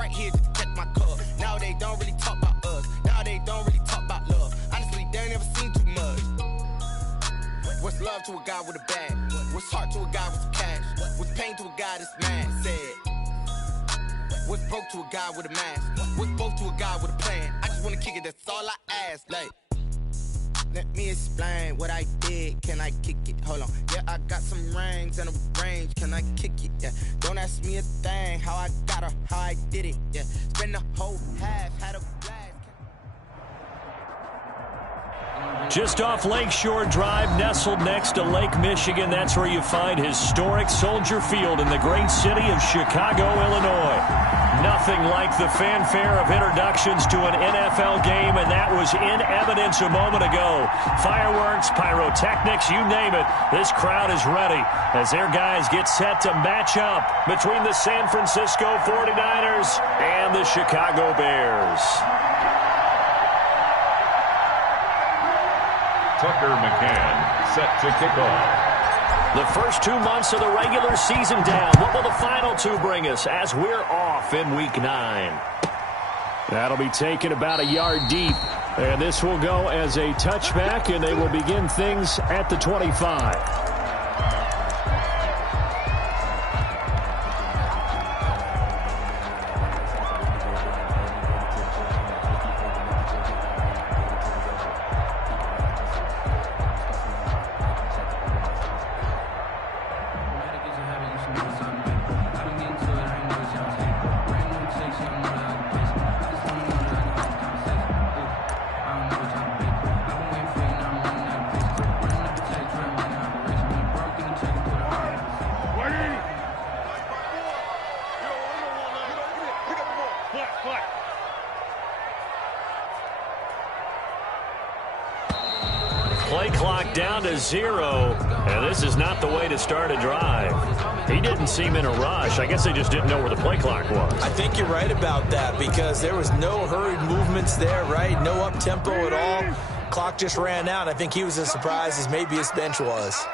right here just to check my cup. Now they don't really talk about us. Now they don't really talk about love. Honestly, they ain't never seen too much. What's love to a guy with a bag? What's heart to a guy with some cash? What's pain to a guy that's mad? Said. What's broke to a guy with a mask? What's both to a guy with a plan? I just wanna kick it, that's all I ask. Like, let me explain what I did. Can I kick it? Hold on. Yeah, I got some rings and a range. Can I kick it? Yeah. Don't ask me a thing. How I got her, how I did it. Yeah. Spend the whole half, had a blast. Just off Lakeshore Drive, nestled next to Lake Michigan. That's where you find historic Soldier Field in the great city of Chicago, Illinois. Nothing like the fanfare of introductions to an NFL game, and that was in evidence a moment ago. Fireworks, pyrotechnics, you name it. This crowd is ready as their guys get set to match up between the San Francisco 49ers and the Chicago Bears. Tucker McCann set to kick off. The first 2 months of the regular season down. What will the final two bring us as we're off in Week 9? That'll be taken about a yard deep. And this will go as a touchback, and they will begin things at the 25. Play clock down to 0, and this is not the way to start a drive. He didn't seem in a rush. I guess they just didn't know where the play clock was. I think you're right about that because there was no hurried movements there, right? No up-tempo at all. Clock just ran out. I think he was as surprised as maybe his bench was.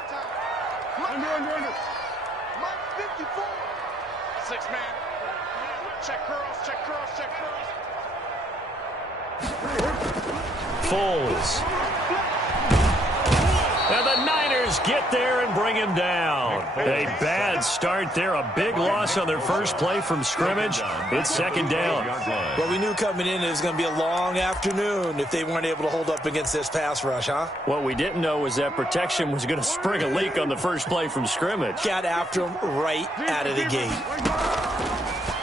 Under. 6-man. Check curls. Foles. And the Niners get there and bring him down. A bad start there. A big loss on their first play from scrimmage. It's second down. Well, we knew coming in it was going to be a long afternoon if they weren't able to hold up against this pass rush, huh? What we didn't know was that protection was going to spring a leak on the first play from scrimmage. Got after him right out of the gate.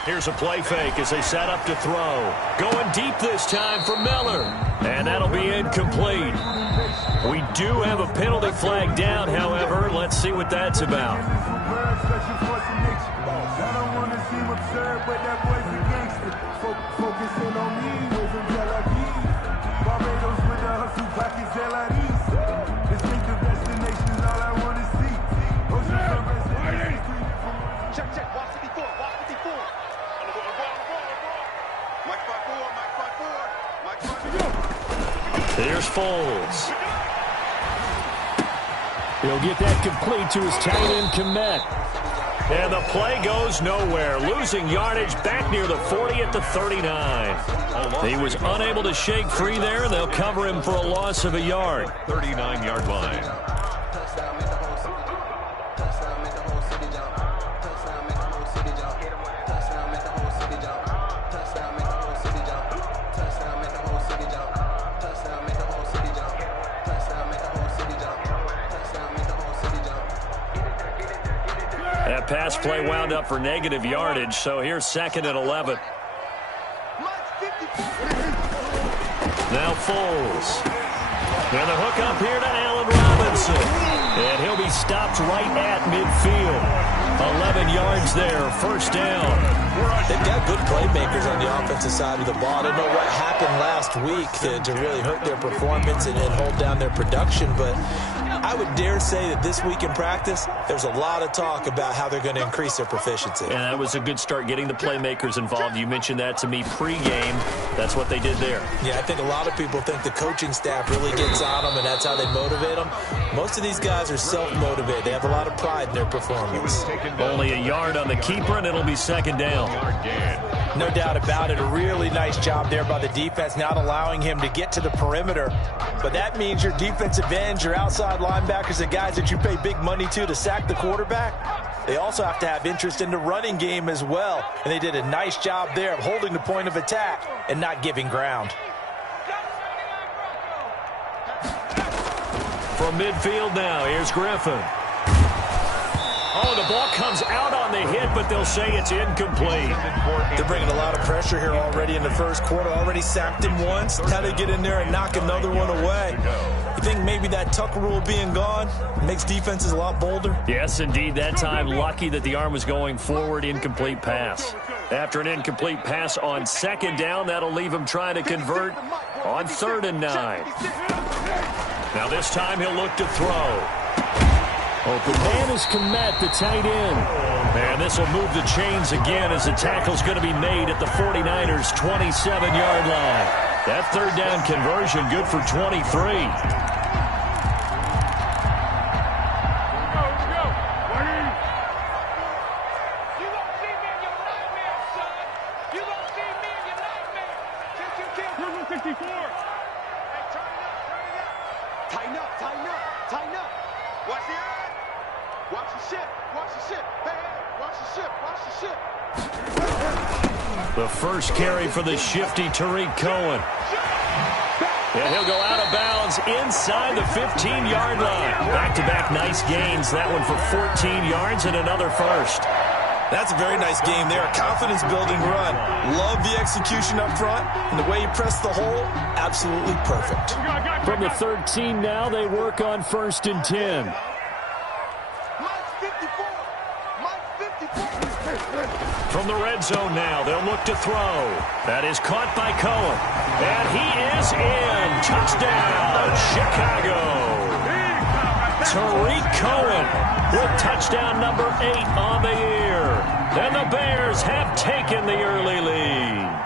Here's a play fake as they set up to throw. Going deep this time for Miller. And that'll be incomplete. We do have a penalty flag down, however. Let's see what that's about. Here's Foles. He'll get that complete to his tight end, Kmet. And the play goes nowhere. Losing yardage back near the 40 at the 39. He was unable to shake free there, and they'll cover him for a loss of a yard. 39-yard line. That pass play wound up for negative yardage, so here's second and 11. Now Foles. And the hook up here to Allen Robinson. And he'll be stopped right at midfield. 11 yards there, first down. They've got good playmakers on the offensive side of the ball. I don't know what happened last week to really hurt their performance and hold down their production, but I would dare say that this week in practice, there's a lot of talk about how they're going to increase their proficiency. And that was a good start, getting the playmakers involved. You mentioned that to me pregame. That's what they did there. Yeah, I think a lot of people think the coaching staff really gets on them, and that's how they motivate them. Most of these guys are self-motivated. They have a lot of pride in their performance. Only a yard on the keeper, and it'll be second down. No doubt about it. A really nice job there by the defense, not allowing him to get to the perimeter. But that means your defensive ends, your outside linebackers, the guys that you pay big money to sack the quarterback, they also have to have interest in the running game as well. And they did a nice job there of holding the point of attack and not giving ground. From midfield now, here's Griffin. Oh, the ball comes out on the hit, but they'll say it's incomplete. They're bringing a lot of pressure here already in the first quarter. Already sacked him once. How to get in there and knock another one away. You think maybe that Tucker rule being gone makes defenses a lot bolder? Yes, indeed. That time, lucky that the arm was going forward. Incomplete pass. After an incomplete pass on second down, that'll leave him trying to convert on 3rd and 9. Now this time he'll look to throw. Open man is Komet, the tight end. And this will move the chains again as the tackle's going to be made at the 49ers' 27-yard line. That 3rd down conversion good for 23. The first carry for the shifty Tariq Cohen. And he'll go out of bounds inside the 15-yard line. Back-to-back nice gains. That one for 14 yards and another first. That's a very nice game there. Confidence-building run. Love the execution up front. And the way he pressed the hole, absolutely perfect. From the 13 now, they work on 1st and 10. From the red zone now, they'll look to throw. That is caught by Cohen. And he is in. Touchdown, Chicago. Tariq Cohen with touchdown number 8 on the year. And the Bears have taken the early lead.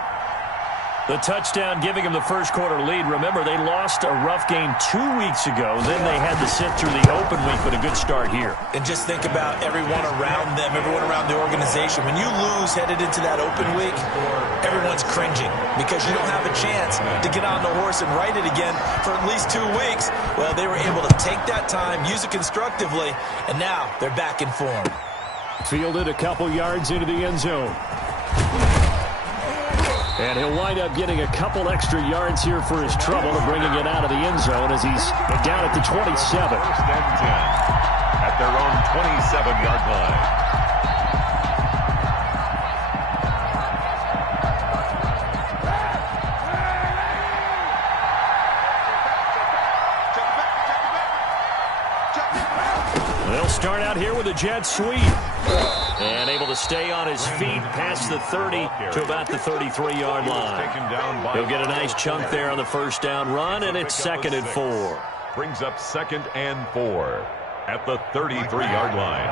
The touchdown giving them the first quarter lead. Remember, they lost a rough game 2 weeks ago. Then they had to sit through the open week, but a good start here. And just think about everyone around them, everyone around the organization. When you lose headed into that open week, everyone's cringing because you don't have a chance to get on the horse and ride it again for at least 2 weeks. Well, they were able to take that time, use it constructively, and now they're back in form. Fielded a couple yards into the end zone. And he'll wind up getting a couple extra yards here for his trouble and bringing it out of the end zone as he's down at the 27. 1st and 10 at their own 27-yard line. They'll start out here with a jet sweep. And able to stay on his feet past the 30 to about the 33-yard line. He'll get a nice chunk there on the first down run, and it's 2nd and 4. Brings up 2nd and 4 at the 33-yard line.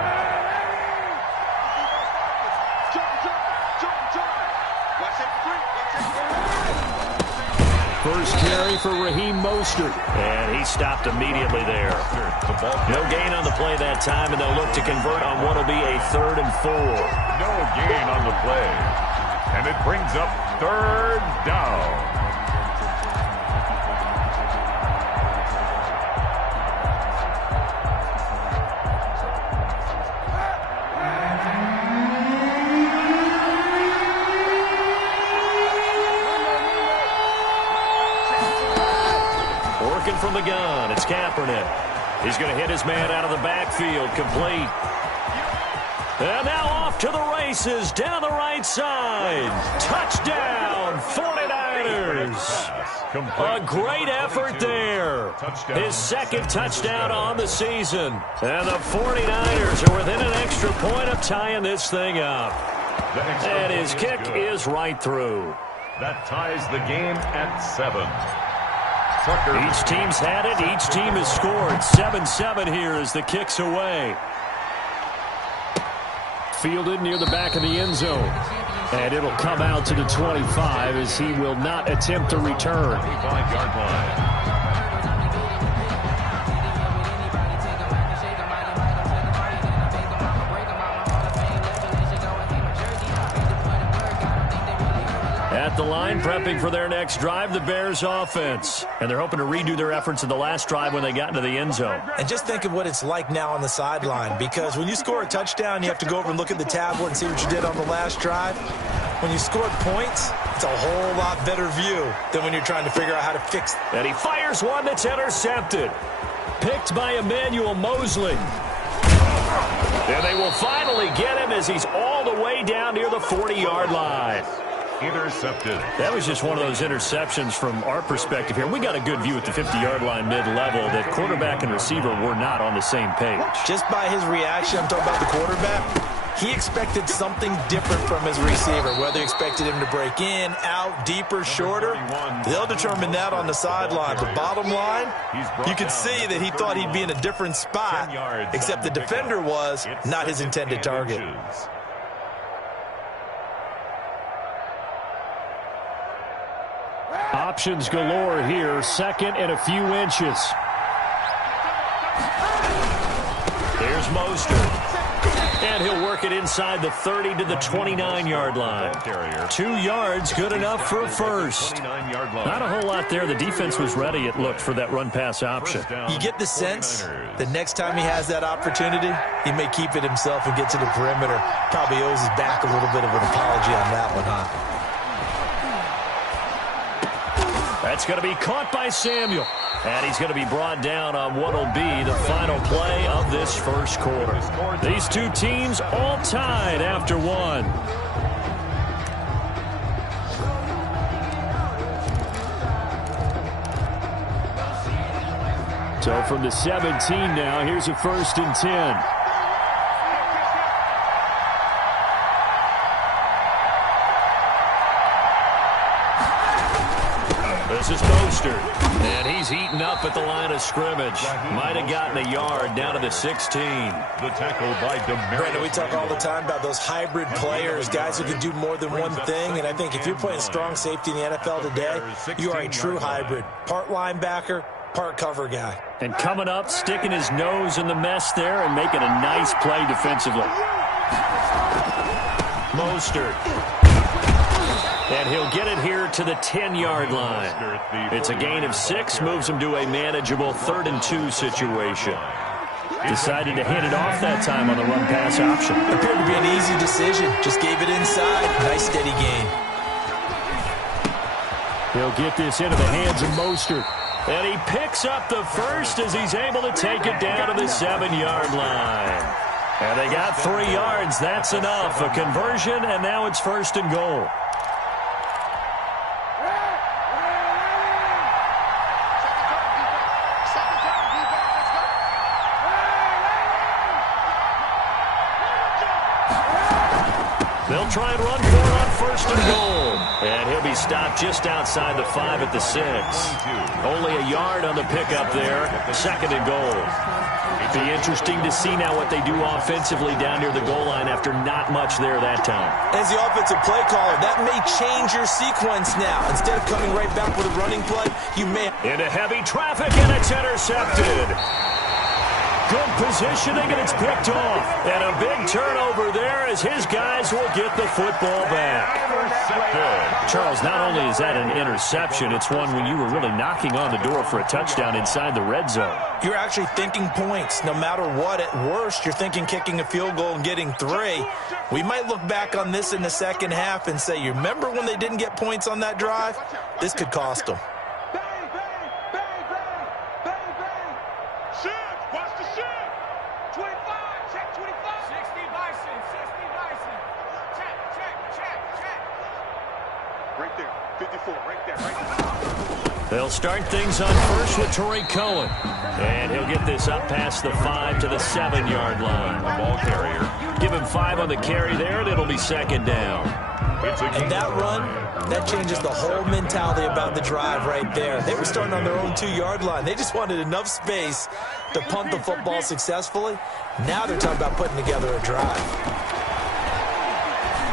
First carry for Raheem Mostert. And he stopped immediately there. No gain on the play that time, and they'll look to convert on what will be a 3rd and 4. No gain on the play. And it brings up 3rd down. From the gun, it's Kaepernick. He's going to hit his man out of the backfield, complete. And now off to the races, down the right side. Touchdown, 49ers. A great effort there. His 2nd touchdown on the season. And the 49ers are within an extra point of tying this thing up. And his kick is right through. That ties the game at 7. Each team's had it. Each team has scored. 7-7 here as the kick's away. Fielded near the back of the end zone. And it'll come out to the 25 as he will not attempt to return. 25-yard line. At the line, prepping for their next drive, the Bears offense. And they're hoping to redo their efforts in the last drive when they got into the end zone. And just think of what it's like now on the sideline, because when you score a touchdown, you have to go over and look at the tablet and see what you did on the last drive. When you scored points, it's a whole lot better view than when you're trying to figure out how to fix it. And he fires one that's intercepted. Picked by Emmanuel Mosley. And they will finally get him as he's all the way down near the 40-yard line. Intercepted. That was just one of those interceptions from our perspective here. We got a good view at the 50-yard line mid-level that quarterback and receiver were not on the same page. Just by his reaction, I'm talking about the quarterback, he expected something different from his receiver, whether he expected him to break in, out, deeper, shorter. They'll determine that on the sideline. But bottom line, you could see that he thought he'd be in a different spot, except the defender was not his intended target. Options galore here. Second and a few inches. There's Mostert. And he'll work it inside the 30 to the 29-yard line. 2 yards, good enough for a first. Not a whole lot there. The defense was ready, it looked, for that run-pass option. You get the sense that next time he has that opportunity, he may keep it himself and get to the perimeter. Probably owes his back a little bit of an apology on that one, huh? That's going to be caught by Samuel. And he's going to be brought down on what will be the final play of this first quarter. These two teams all tied after one. So from the 17 now, here's a 1st and 10. This is Mostert, and he's eaten up at the line of scrimmage. Might have gotten a yard down to the 16. The tackle by Brandon, we talk all the time about those hybrid players, guys who can do more than one thing, and I think if you're playing strong safety in the NFL today, you are a true hybrid. Part linebacker, part cover guy. And coming up, sticking his nose in the mess there and making a nice play defensively. Mostert. And he'll get it here to the 10-yard line. It's a gain of 6, moves him to a manageable 3rd and 2 situation. Decided to hand it off that time on the run-pass option. Appeared to be an easy decision. Just gave it inside. Nice steady gain. He'll get this into the hands of Mostert. And he picks up the first as he's able to take it down to the 7-yard line. And they got 3 yards. That's enough. A conversion, and now it's 1st and goal. They'll try and run for it on 1st and goal. And he'll be stopped just outside the 5 at the 6. Only a yard on the pickup there. 2nd and goal. It'll be interesting to see now what they do offensively down near the goal line after not much there that time. As the offensive play caller, that may change your sequence now. Instead of coming right back with a running play, you may... Into heavy traffic, and it's intercepted. Good positioning, and it's picked off. And a big turnover there as his guys will get the football back. Charles, not only is that an interception, it's one when you were really knocking on the door for a touchdown inside the red zone. You're actually thinking points. No matter what, at worst, you're thinking kicking a field goal and getting 3. We might look back on this in the second half and say, you remember when they didn't get points on that drive? This could cost them. They'll start things on first with Torrey Cohen. And he'll get this up past the 5 to the 7-yard line. The ball carrier. Give him 5 on the carry there, and it'll be 2nd down. And that run, that changes the whole mentality about the drive right there. They were starting on their own 2-yard line. They just wanted enough space to punt the football successfully. Now they're talking about putting together a drive.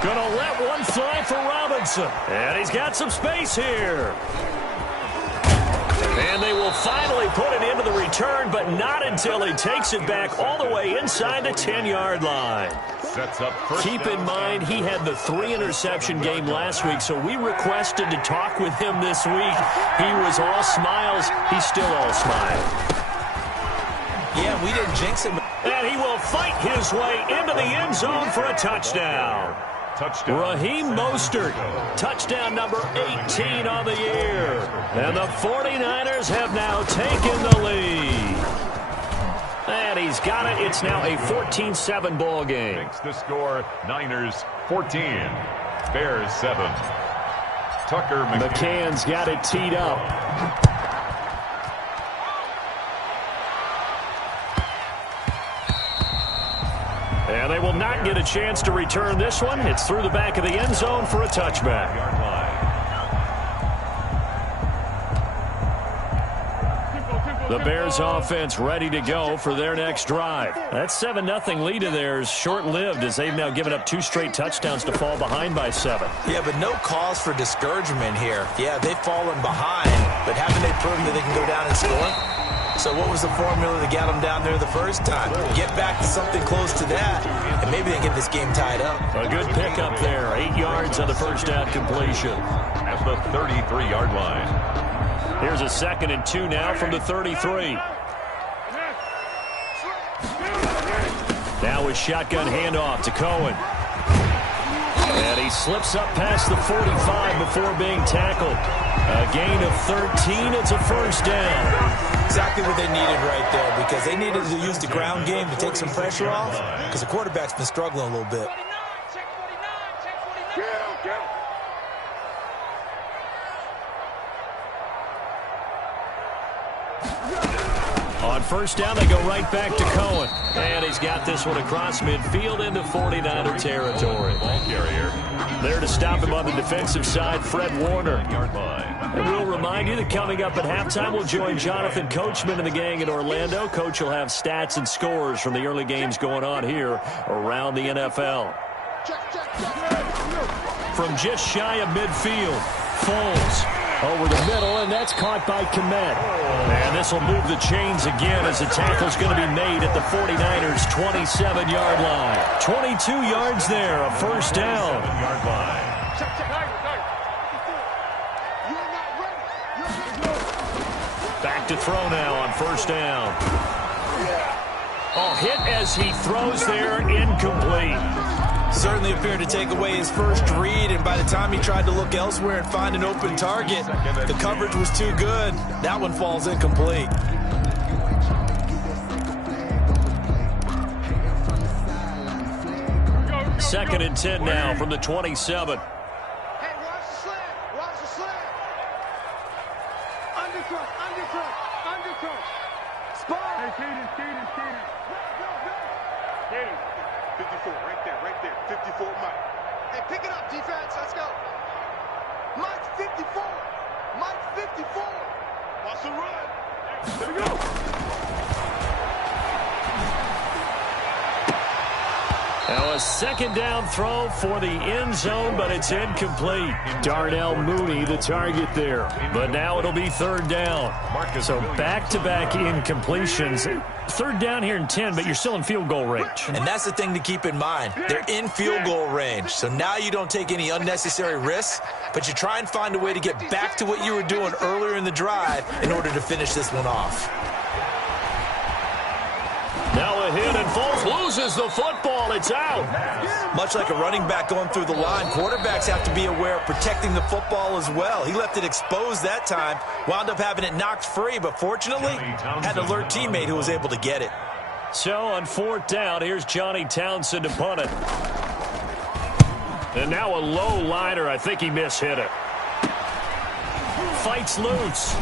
Gonna let one fly for Robinson. And he's got some space here. And they will finally put it into the return, but not until he takes it back all the way inside the 10-yard line. Sets up first Keep in down. mind, he had the 3-interception game last week, so we requested to talk with him this week. He was all smiles. He's still all smile. Yeah, we didn't jinx him. And he will fight his way into the end zone for a touchdown. Touchdown. Raheem Mostert, touchdown number 18 on the year. And the 49ers have now taken the lead. And he's got it. It's now a 14-7 ball game. Makes the score Niners 14, Bears 7. Tucker McCann's got it teed up. And they will not get a chance to return this one. It's through the back of the end zone for a touchback. Yard line. The Bears offense ready to go for their next drive. That 7-0 lead of theirs short-lived as they've now given up 2 straight touchdowns to fall behind by 7. Yeah, but no cause for discouragement here. Yeah, they've fallen behind, but haven't they proven that they can go down and score? So what was the formula that got them down there the first time? Get back to something close to that, and maybe they get this game tied up. A good pickup there. 8 yards on the first down completion. At the 33-yard line. Here's a 2nd and 2 now from the 33. Now with shotgun handoff to Cohen. And he slips up past the 45 before being tackled. A gain of 13. It's a first down. Exactly what they needed right there, because they needed to use the ground game to take some pressure off, because the quarterback's been struggling a little bit. On first down, they go right back to Cohen. And he's got this one across midfield into 49er territory. Ball carrier. There to stop him on the defensive side, Fred Warner. Yard line. And we'll remind you that coming up at halftime, we'll join Jonathan Coachman and the gang in Orlando. Coach will have stats and scores from the early games going on here around the NFL. From just shy of midfield, Foles over the middle, and that's caught by Kmet. And this will move the chains again as the tackle's going to be made at the 49ers' 27-yard line. 22 yards there, a first down. 7-yard line. Back to throw now on first down. Oh, hit as he throws there, incomplete. Certainly appeared to take away his first read, and by the time he tried to look elsewhere and find an open target, the coverage was too good. That one falls incomplete. Second and 10 now from the 27. Hey, watch the slant. Watch the slant. Undercut. Spot. Hey, Kaden. 54, right there. 54, Mike. Hey, pick it up, defense. Let's go. Mike, 54. Watch the run. There we go. Now a second down throw for the end zone, but it's incomplete. Darnell Mooney, the target there. But now it'll be third down. So back-to-back incompletions. Third down here in 10, but you're still in field goal range. And that's the thing to keep in mind. They're in field goal range. So now you don't take any unnecessary risks, but you try and find a way to get back to what you were doing earlier in the drive in order to finish this one off. Now a hit, and Foles loses the football. It's out. Much like a running back going through the line, quarterbacks have to be aware of protecting the football as well. He left it exposed that time, wound up having it knocked free, but fortunately had an alert teammate who was able to get it. So on fourth down, here's Johnny Townsend to punt it. And now a low liner. I think he mishit it. Fights loose.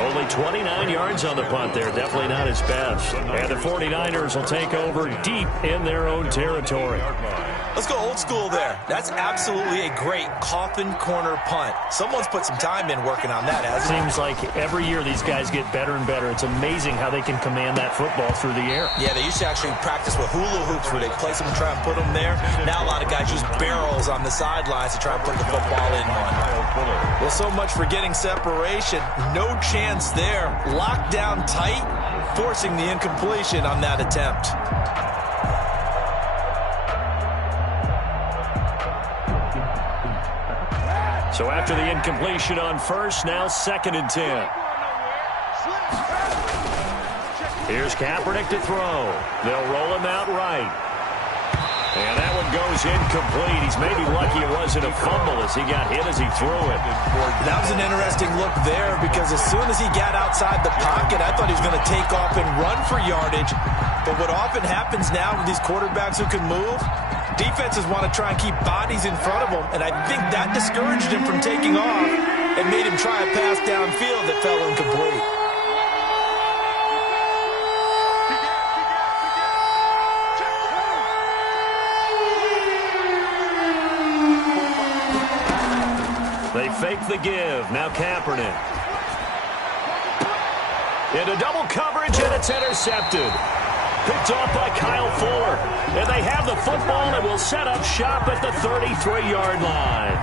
Only 29 yards on the punt there. Definitely not his best. And the 49ers will take over deep in their own territory. Let's go old school there. That's absolutely a great coffin corner punt. Someone's put some time in working on that, hasn't it? Seems like every year these guys get better and better. It's amazing how they can command that football through the air. Yeah, they used to actually practice with hula hoops where they place them and try and put them there. Now a lot of guys use barrels on the sidelines to try and put the football in one. Well, so much for getting separation. No chance there. Locked down tight. forcing the incompletion on that attempt. So after the incompletion on first, now 2nd and 10. Here's Kaepernick to throw. They'll roll him out right. And that one goes incomplete. He's maybe lucky it wasn't a fumble as he got hit as he threw it. That was an interesting look there because as soon as he got outside the pocket, I thought he was going to take off and run for yardage. But what often happens now with these quarterbacks who can move, defenses want to try and keep bodies in front of them. And I think that discouraged him from taking off and made him try a pass downfield that fell incomplete. They fake the give. Now Kaepernick. Into double coverage, and it's intercepted. Picked off by Kyle Fuller. And they have the football and will set up shop at the 33-yard line.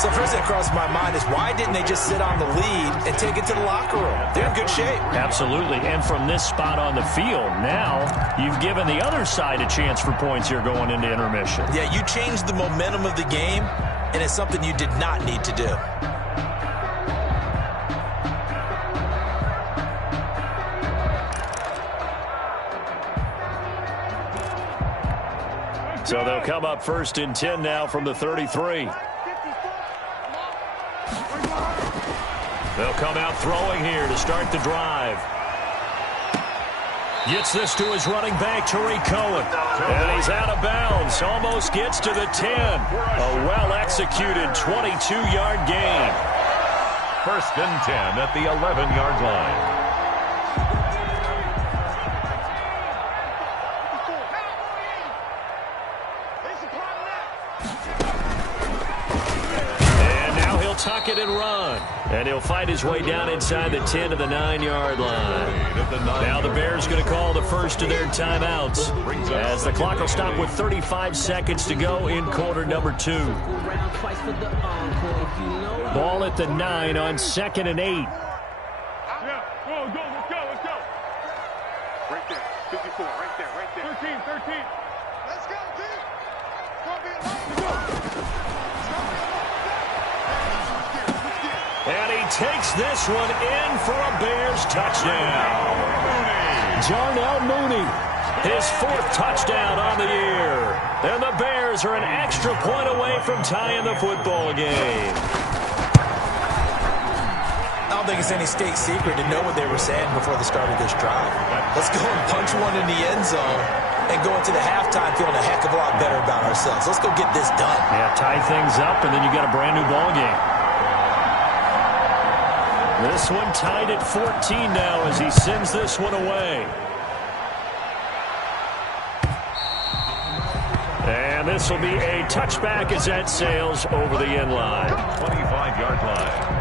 So first thing that crossed my mind is why didn't they just sit on the lead and take it to the locker room? They're in good shape. Absolutely. And from this spot on the field, now you've given the other side a chance for points here going into intermission. Yeah, you changed the momentum of the game, and it's something you did not need to do. So they'll come up 1st and 10 now from the 33. They'll come out throwing here to start the drive. Gets this to his running back, Tariq Cohen. And he's out of bounds. Almost gets to the 10. A well-executed 22-yard gain. 1st and 10 at the 11-yard line. Tuck it and run. And he'll fight his way down inside the 10 to the 9-yard line. Now the Bears going to call the first of their timeouts as the clock will stop with 35 seconds to go in quarter number 2. Ball at the 9 on 2nd and 8. Yeah, let's go. Right there, 54, right there. 13. Let's go, team. It's going to be a long one. And he takes this one in for a Bears touchdown. Jarnell Mooney, his 4th touchdown on the year. And the Bears are an extra point away from tying the football game. I don't think it's any state secret to know what they were saying before the start of this drive. Let's go and punch one in the end zone and go into the halftime feeling a heck of a lot better about ourselves. Let's go get this done. Yeah, tie things up, and then you got a brand new ball game. This one tied at 14 now as he sends this one away. And this will be a touchback as that sails over the end line. 25-yard line.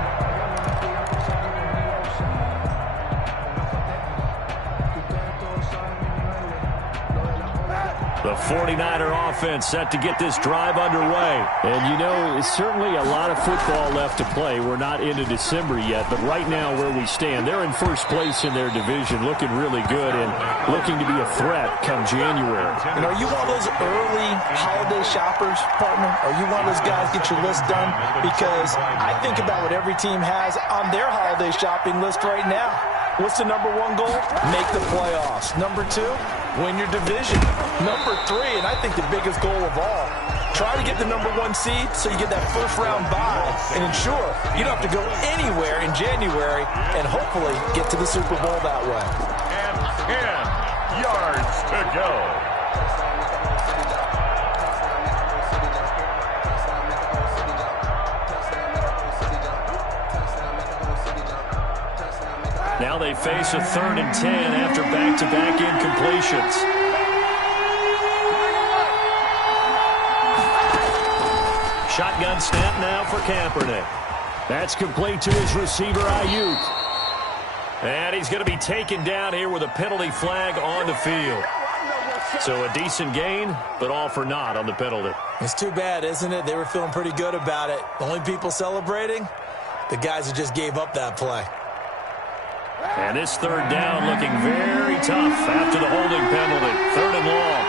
The 49er offense set to get this drive underway. And, you know, it's certainly a lot of football left to play. We're not into December yet, but right now where we stand, they're in first place in their division, looking really good and looking to be a threat come January. And are you one of those early holiday shoppers, partner? Are you one of those guys get your list done? Because I think about what every team has on their holiday shopping list right now. What's the number 1 goal? Make the playoffs. Number 2, win your division. Number 3, and I think the biggest goal of all, try to get the number 1 seed so you get that first-round bye and ensure you don't have to go anywhere in January and hopefully get to the Super Bowl that way. And 10 yards to go. Now they face a 3rd and 10 after back-to-back incompletions. Shotgun snap now for Kaepernick. That's complete to his receiver, Ayuk. And he's going to be taken down here with a penalty flag on the field. So a decent gain, but all for naught on the penalty. It's too bad, isn't it? They were feeling pretty good about it. The only people celebrating, the guys who just gave up that play. And this third down looking very tough after the holding penalty. 3rd and long.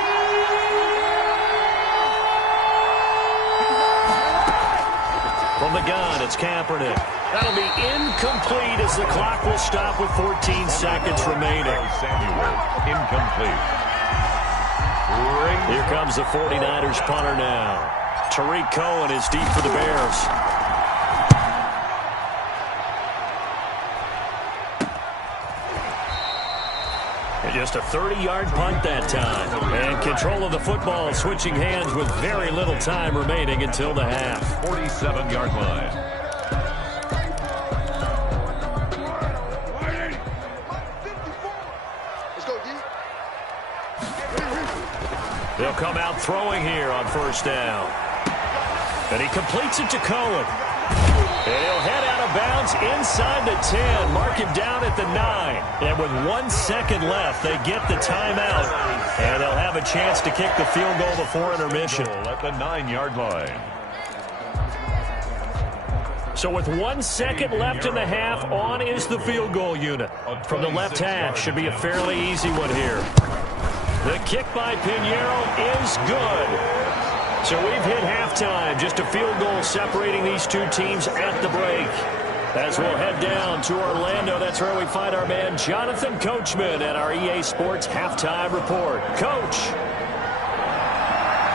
From the gun, it's Kaepernick. That'll be incomplete as the clock will stop with 14 seconds remaining. Samuel, incomplete. Here comes the 49ers punter now. Tariq Cohen is deep for the Bears. Just a 30-yard punt that time. And control of the football switching hands with very little time remaining until the half. 47-yard line. They'll come out throwing here on 1st down. And he completes it to Cohen. And he'll head out of bounds inside the 10. Mark him down at the 9. And with 1 second left, they get the timeout. And they'll have a chance to kick the field goal before intermission. At the 9-yard line. So with 1 second left in the half, on is the field goal unit. From the left hash, should be a fairly easy one here. The kick by Pinheiro is good. So we've hit halftime. Just a field goal separating these two teams at the break. As we'll head down to Orlando, that's where we find our man Jonathan Coachman at our EA Sports Halftime Report. Coach.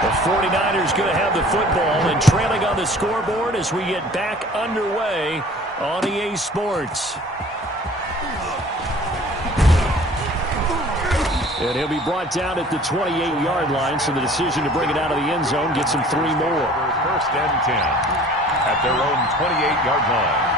The 49ers going to have the football and trailing on the scoreboard as we get back underway on EA Sports. And he'll be brought down at the 28-yard line, so the decision to bring it out of the end zone gets him 3 more. 1st and 10 at their own 28-yard line.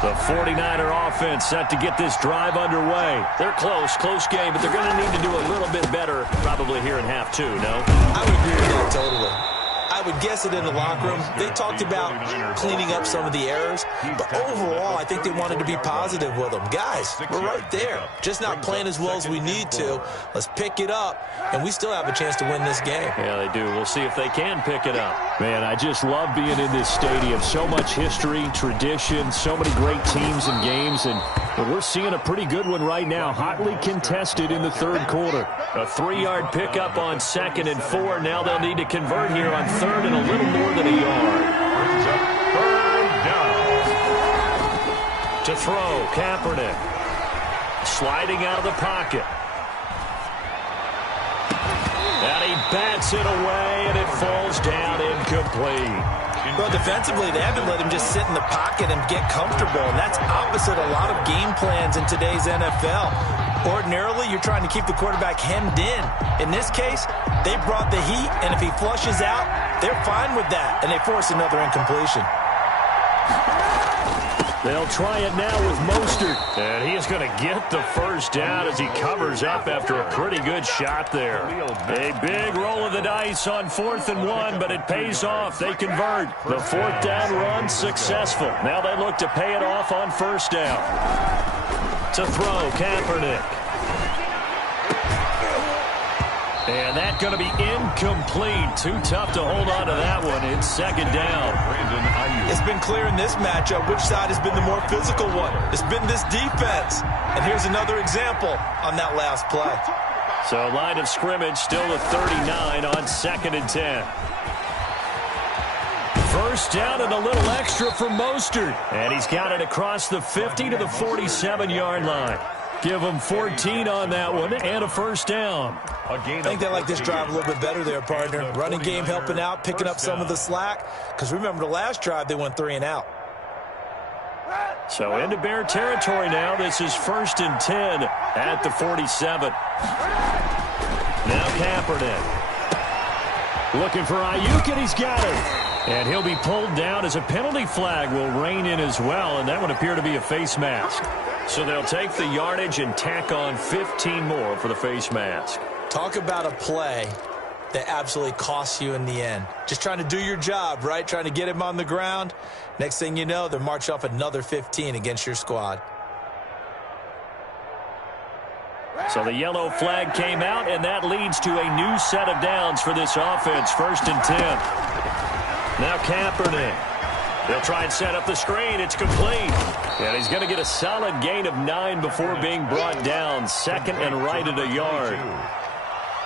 The 49er offense set to get this drive underway. They're close game, but they're going to need to do a little bit better probably here in half 2, no? I would agree with that totally. I would guess it in the locker room. They talked about cleaning up some of the errors, but overall, I think they wanted to be positive with them. Guys, we're right there. Just not playing as well as we need to. Let's pick it up, and we still have a chance to win this game. Yeah, they do. We'll see if they can pick it up. Man, I just love being in this stadium. So much history, tradition, so many great teams and games, and we're seeing a pretty good one right now, hotly contested in the 3rd quarter. A 3-yard pickup on 2nd and 4. Now they'll need to convert here on 3rd and a little more than a yard. Brings up 3rd down. To throw, Kaepernick. Sliding out of the pocket. And he bats it away, and it falls down incomplete. Well, defensively, they haven't let him just sit in the pocket and get comfortable, and that's opposite a lot of game plans in today's NFL. Ordinarily, you're trying to keep the quarterback hemmed in. In this case, they brought the heat, and if he flushes out, they're fine with that, and they force another incompletion. They'll try it now with Mostert. And he is going to get the 1st down as he covers up after a pretty good shot there. A big roll of the dice on 4th and 1, but it pays off. They convert. The 4th down run successful. Now they look to pay it off on 1st down. To throw, Kaepernick. And that's going to be incomplete. Too tough to hold on to that one. It's 2nd down. It's been clear in this matchup which side has been the more physical one. It's been this defense. And here's another example on that last play. So line of scrimmage still at 39 on 2nd and 10. 1st down and a little extra for Mostert. And he's got it across the 50 to the 47-yard line. Give them 14 on that one and a 1st down. I think they like this drive a little bit better there, partner. Running game helping out, picking up some of the slack. Because remember, the last drive, they went 3 and out. So into Bear territory now. This is 1st and 10 at the 47. Now Kaepernick. Looking for Ayuk, and he's got it. And he'll be pulled down as a penalty flag will rein in as well, and that would appear to be a face mask. So they'll take the yardage and tack on 15 more for the face mask. Talk about a play that absolutely costs you in the end. Just trying to do your job, right? Trying to get him on the ground. Next thing you know, they're marching off another 15 against your squad. So the yellow flag came out, and that leads to a new set of downs for this offense. 1st and 10. Now Kaepernick. They'll try and set up the screen. It's complete. And he's going to get a solid gain of 9 before being brought down. Second and right at a yard.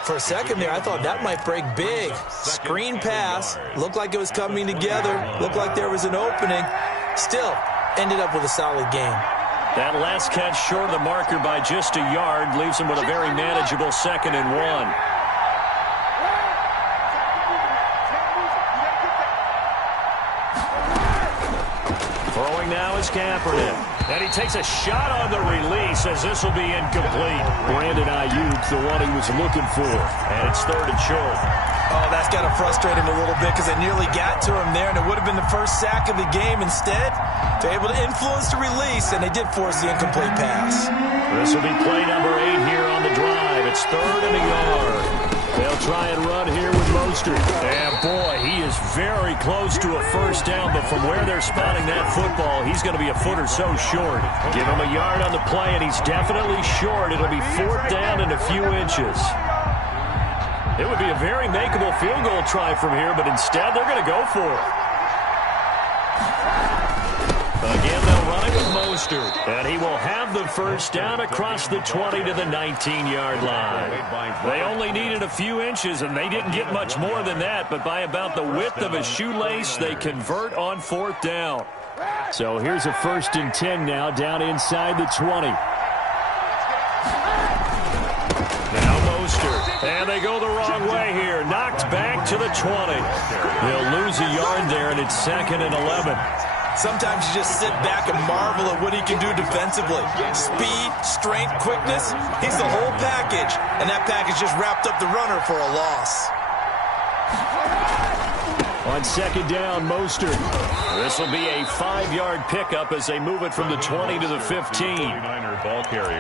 For a second there, I thought that might break big. Screen pass. Looked like it was coming together. Looked like there was an opening. Still, ended up with a solid gain. That last catch short of the marker by just a yard leaves him with a very manageable 2nd and 1. Throwing now is Kaepernick. And he takes a shot on the release as this will be incomplete. Brandon Ayuk, the one he was looking for. And it's 3rd and short. Oh, that's got to frustrate him a little bit because they nearly got to him there, and it would have been the first sack of the game. Instead, they're able to influence the release, and they did force the incomplete pass. This will be play number 8 here on the drive. It's 3rd and a yard. They'll try and run here with Mostert. And, boy, he is very close to a first down, but from where they're spotting that football, he's going to be a foot or so short. Give him a yard on the play, and he's definitely short. It'll be 4th down and a few inches. It would be a very makeable field goal try from here, but instead they're going to go for it. Again, they'll run it with Mostert, and he will have the first down across the 20 to the 19-yard line. They only needed a few inches, and they didn't get much more than that, but by about the width of a shoelace, they convert on 4th down. So here's a 1st and 10 now, down inside the 20. Now Mostert, and they go the wrong way here. Knocked back to the 20. They'll lose a yard there, and it's 2nd and 11. Sometimes you just sit back and marvel at what he can do defensively. Speed, strength, quickness, he's the whole package. And that package just wrapped up the runner for a loss. On 2nd down, Mostert. This will be a 5-yard pickup as they move it from the 20 to the 15.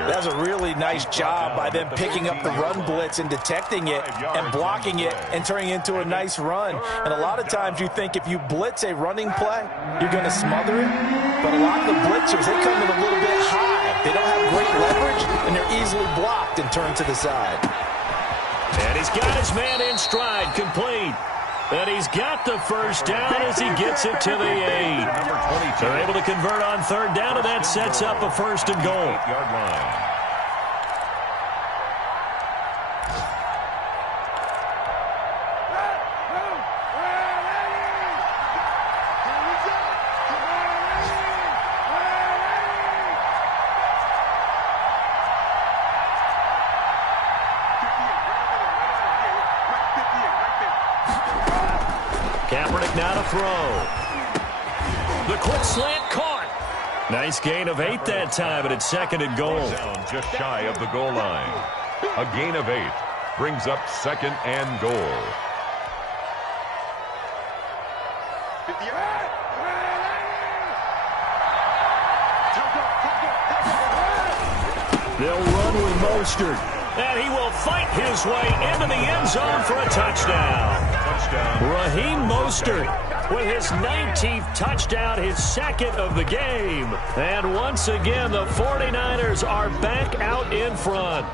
That's a really nice job by them picking up the run blitz and detecting it and blocking it and turning it into a nice run. And a lot of times you think if you blitz a running play, you're going to smother it. But a lot of the blitzers, they come in a little bit high. They don't have great leverage, and they're easily blocked and turned to the side. And he's got his man in stride, complete. And he's got the first down as he gets it to the 8. They're able to convert on 3rd down, and that sets up a 1st and goal. 8-yard line. Kaepernick now to throw. The quick slant caught. Nice gain of 8 that time, but it's 2nd and goal. Down just shy of the goal line. A gain of 8 brings up 2nd and goal. They'll run with Mostert. And he will fight his way into the end zone for a touchdown. Raheem Mostert with his 19th touchdown, his 2nd of the game. And once again, the 49ers are back out in front.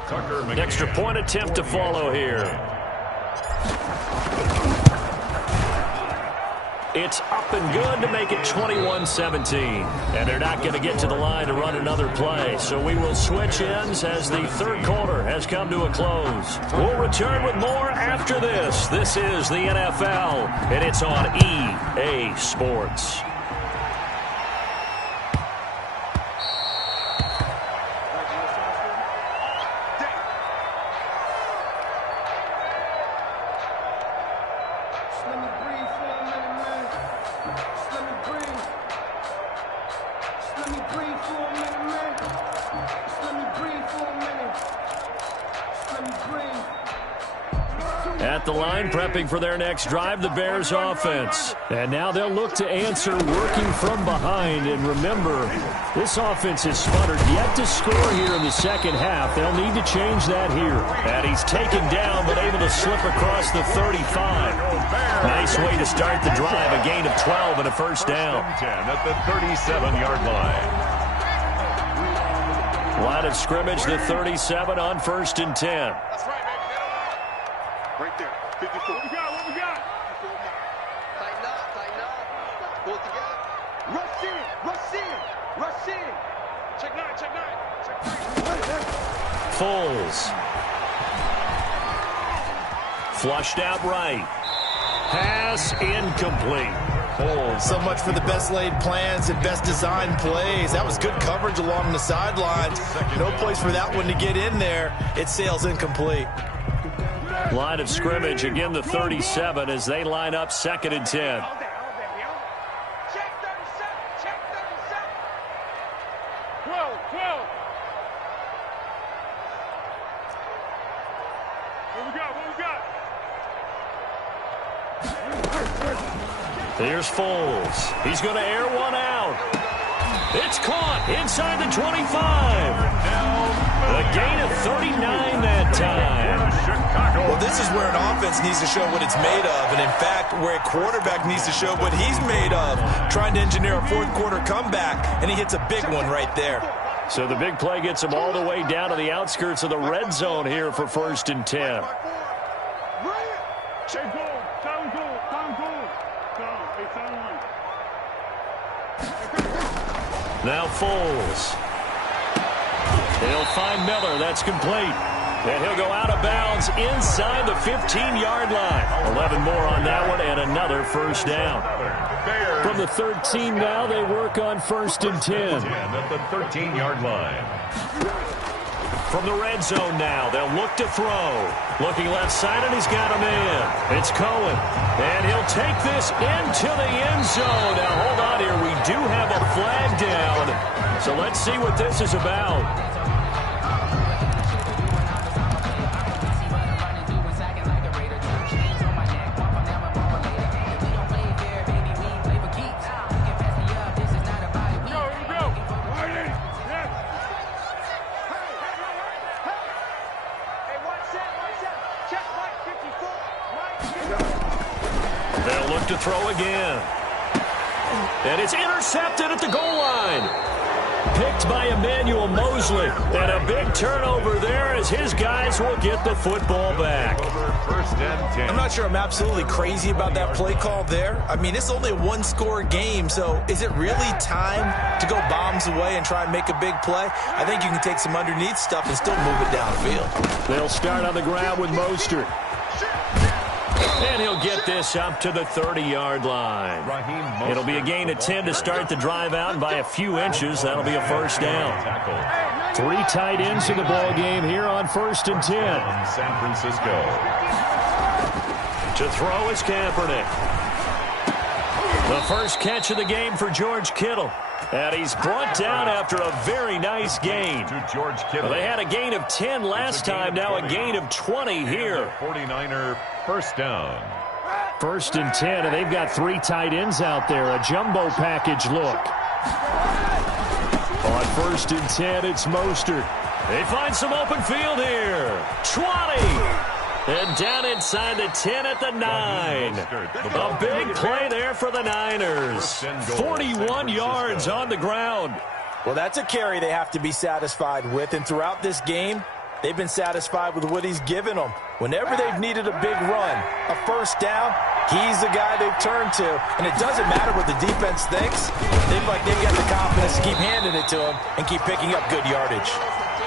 Extra point attempt to follow here. It's up and good to make it 21-17. And they're not going to get to the line to run another play. So we will switch ends as the 3rd quarter has come to a close. We'll return with more after this. This is the NFL, and it's on EA Sports. At the line, prepping for their next drive, the Bears offense. And now they'll look to answer working from behind. And remember, this offense has sputtered yet to score here in the 2nd half. They'll need to change that here. And he's taken down, but able to slip across the 35. Nice way to start the drive, a gain of 12 and a first down. 10 at the 37-yard line. Line of scrimmage, the 37 on 1st and 10. That's right, baby. Right there. 54. What we got? What we got? Tighten up, tighten Check nine. Foles. Flushed out right. Pass incomplete. So much for the best laid plans and best designed plays. That was good coverage along the sidelines. No place for that one to get in there. It sails incomplete. Line of scrimmage, again the 37 as they line up 2nd and 10. Check 37. 12. What we got? Here's Foles. He's going to air one out. It's caught inside the 25. A gain of 39 that time. Well, this is where an offense needs to show what it's made of, and in fact, where a quarterback needs to show what he's made of, trying to engineer a fourth-quarter comeback, and he hits a big one right there. So the big play gets him all the way down to the outskirts of the red zone here for 1st and 10. Now Foles. He'll find Miller. That's complete. And he'll go out of bounds inside the 15-yard line. 11 more on that one and another first down. From the 13 now, they work on 1st and 10. At the 13-yard line. From the red zone now, they'll look to throw. Looking left side, and he's got a man. It's Cohen. And he'll take this into the end zone. Now, hold on here. We do have a flag down. So let's see what this is about. To throw again. And it's intercepted at the goal line. Picked by Emmanuel Mosley. And a big turnover there as his guys will get the football back. I'm not sure I'm absolutely crazy about that play call there. I mean, it's only a one-score game, so is it really time to go bombs away and try and make a big play? I think you can take some underneath stuff and still move it downfield. They'll start on the ground with Mostert. And he'll get this up to the 30-yard line. It'll be a gain of 10 to start the drive out, and by a few inches, that'll be a first down. 3 tight ends in the ball game here on 1st and 10. San Francisco. To throw is Kaepernick. The first catch of the game for George Kittle. And he's brought down after a very nice gain. To George Kittle. They had a gain of 10 last time, now a gain of 20 here. 49er first down. 1st and 10, and they've got 3 tight ends out there. A jumbo package look. On 1st and 10, it's Mostert. They find some open field here. 20. And down inside the 10 at the 9. A big play there for the Niners. 41 yards on the ground. Well, that's a carry they have to be satisfied with. And throughout this game, they've been satisfied with what he's given them. Whenever they've needed a big run, a first down, he's the guy they've turned to. And it doesn't matter what the defense thinks. They've got the confidence to keep handing it to him and keep picking up good yardage.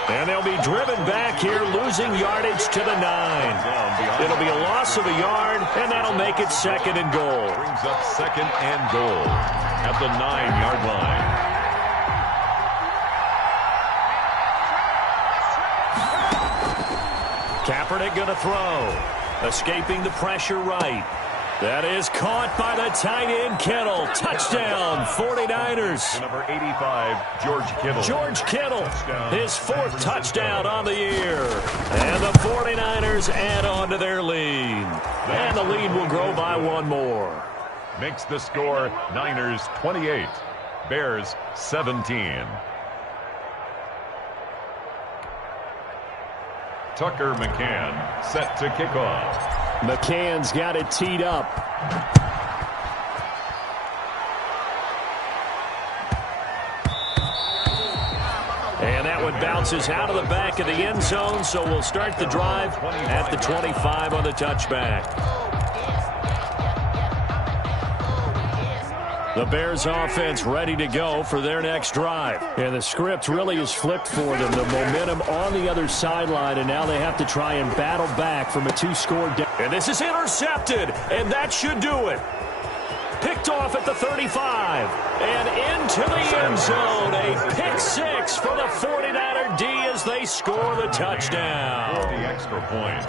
And they'll be driven back here, losing yardage to the 9. It'll be a loss of a yard, and that'll make it 2nd and goal. Brings up 2nd and goal at the 9-yard line. Kaepernick going to throw. Escaping the pressure right. That is caught by the tight end Kittle. Touchdown, 49ers. Number 85, George Kittle. George Kittle, his 4th touchdown on the year. And the 49ers add on to their lead. And the lead will grow by 1 more. Makes the score Niners 28, Bears 17. Tucker McCann set to kick off. McCann's got it teed up. And that one bounces out of the back of the end zone, so we'll start the drive at the 25 on the touchback. The Bears offense ready to go for their next drive. And the script really is flipped for them. The momentum on the other sideline, and now they have to try and battle back from a 2-score down. And this is intercepted, and that should do it. Picked off at the 35, and into the end zone. A pick six for the 49er D as they score the touchdown. For the extra point.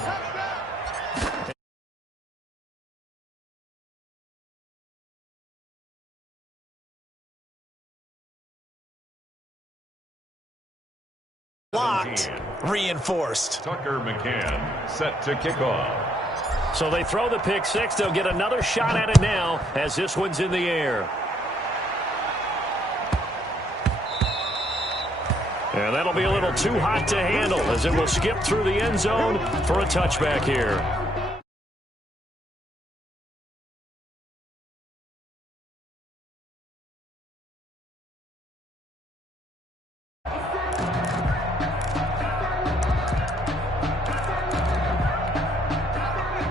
Locked, reinforced. Tucker McCann set to kick off. So they throw the pick six. They'll get another shot at it now as this one's in the air. And that'll be a little too hot to handle as it will skip through the end zone for a touchback here.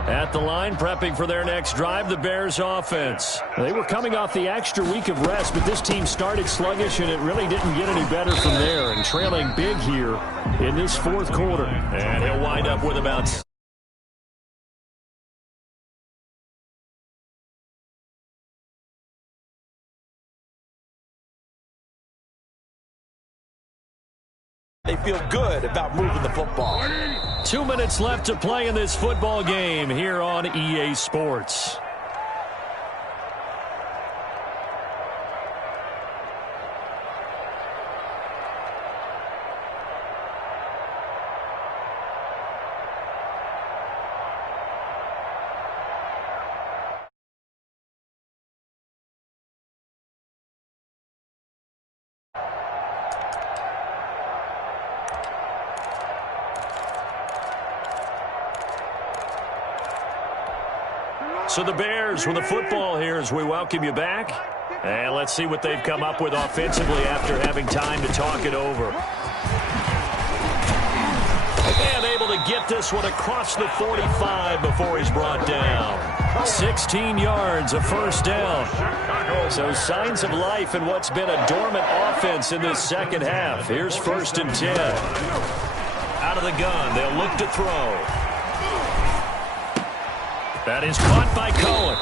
At the line, prepping for their next drive, the Bears offense. They were coming off the extra week of rest, but this team started sluggish, and it really didn't get any better from there. And trailing big here in this fourth quarter. And he'll wind up with about... They feel good about moving the football. 2 minutes left to play in this football game here on EA Sports. So the Bears with the football here as we welcome you back. And let's see what they've come up with offensively after having time to talk it over. And able to get this one across the 45 before he's brought down. 16 yards, a first down. So signs of life in what's been a dormant offense in this second half. Here's 1st and 10. Out of the gun, they'll look to throw. That is caught by Cohen.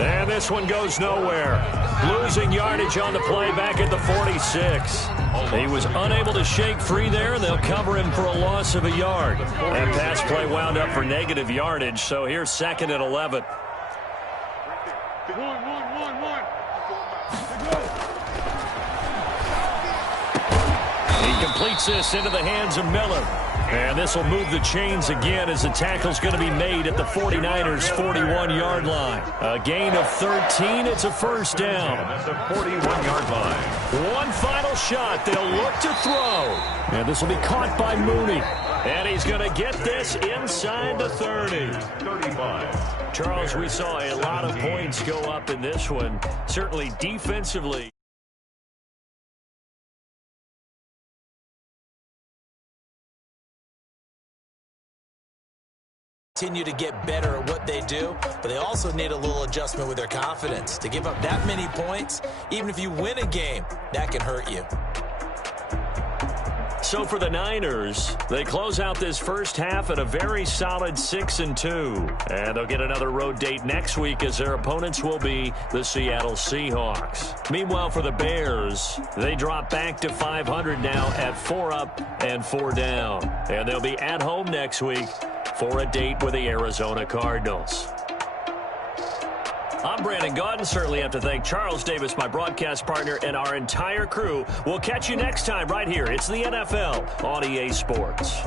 And this one goes nowhere. Losing yardage on the play back at the 46. He was unable to shake free there, and they'll cover him for a loss of a yard. That pass play wound up for negative yardage, so here's 2nd and 11. He completes this into the hands of Miller. And this will move the chains again as the tackle's going to be made at the 49ers' 41-yard line. A gain of 13. It's a first down. At the 41-yard line. One final shot. They'll look to throw. And this will be caught by Mooney. And he's going to get this inside the 30. 35. Charles, we saw a lot of points go up in this one. Certainly defensively. Continue to get better at what they do, but they also need a little adjustment with their confidence. To give up that many points, even if you win a game, that can hurt you. So for the Niners, they close out this first half at a very solid 6-2. And they'll get another road date next week as their opponents will be the Seattle Seahawks. Meanwhile, for the Bears, they drop back to 500 now at 4 up and 4 down. And they'll be at home next week for a date with the Arizona Cardinals. I'm Brandon Gaudin. Certainly have to thank Charles Davis, my broadcast partner, and our entire crew. We'll catch you next time right here. It's the NFL on EA Sports.